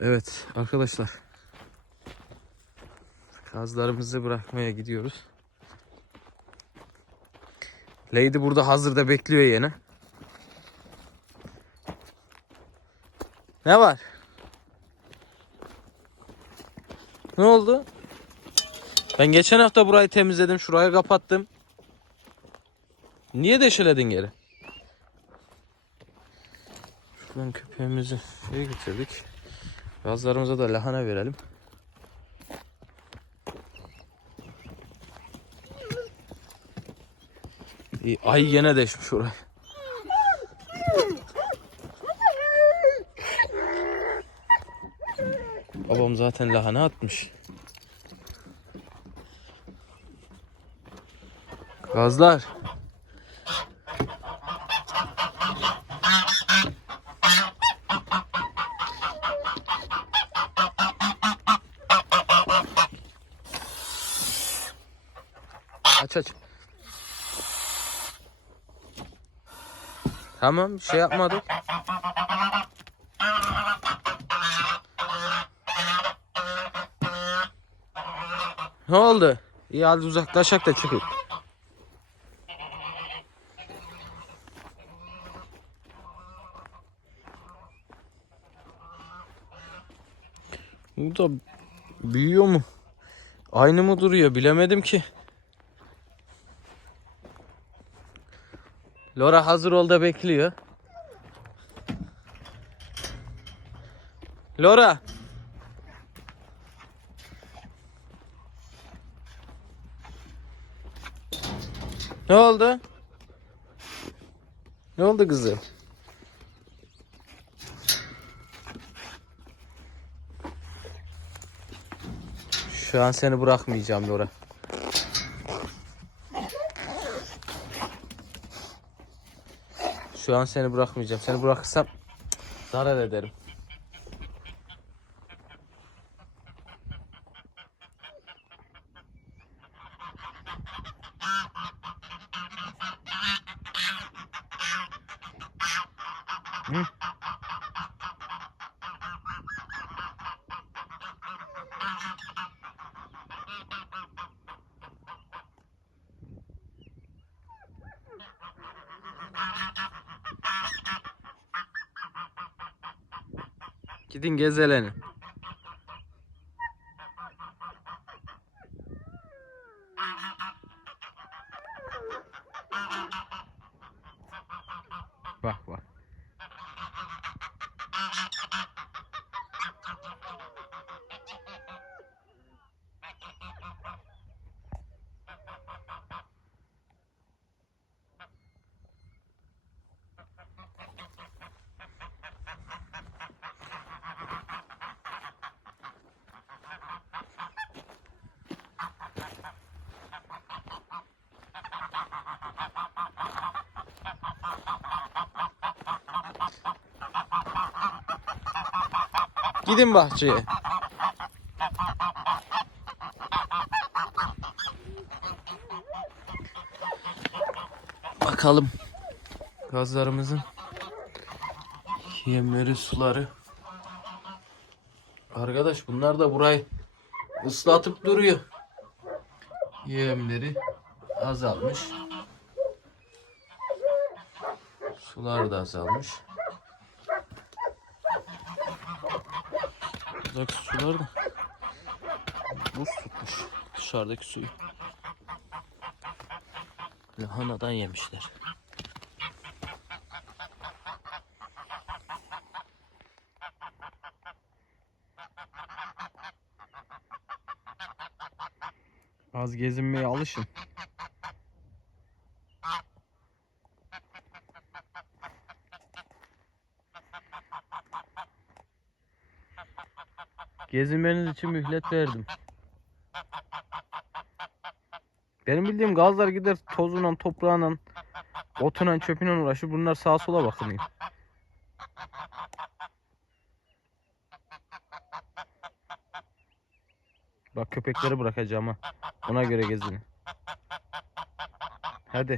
Evet arkadaşlar. Kazlarımızı bırakmaya gidiyoruz. Lady burada hazırda bekliyor yine. Ne var? Ne oldu? Ben geçen hafta burayı temizledim. Şurayı kapattım. Niye deşeledin geri? Şuradan köpeğimizi şey getirdik. Gazlarımıza da lahana verelim. İyi, ay gene deşmiş orayı. Babam zaten lahana atmış. Gazlar. Aç aç. Tamam şey yapmadık. Ne oldu? İyi hadi uzaklaşak da çıkıp. Bu da büyüyor mu? Aynı mı duruyor bilemedim ki. Laura hazır ol da bekliyor. Laura. Ne oldu? Ne oldu kızım? Şu an seni bırakmayacağım Laura. Şu an seni bırakmayacağım. Seni bırakırsam zarar ederim. Hı? Gidin gezelenin. Bak bak. Gidin bahçeye. Bakalım gazlarımızın yemleri suları. Arkadaş bunlar da burayı ıslatıp duruyor. Yemleri azalmış. Sular da azalmış. Buradaki sular da buz tutmuş dışarıdaki suyu. Lahanadan yemişler. Az gezinmeye alışın. Gezinmeniz için mühlet verdim. Benim bildiğim gazlar gider tozundan, toprağından, otundan, çöpünden uğraşır. Bunlar sağa sola bakınıyor. Bak köpekleri bırakacağım ha. Ona göre gezin. Hadi.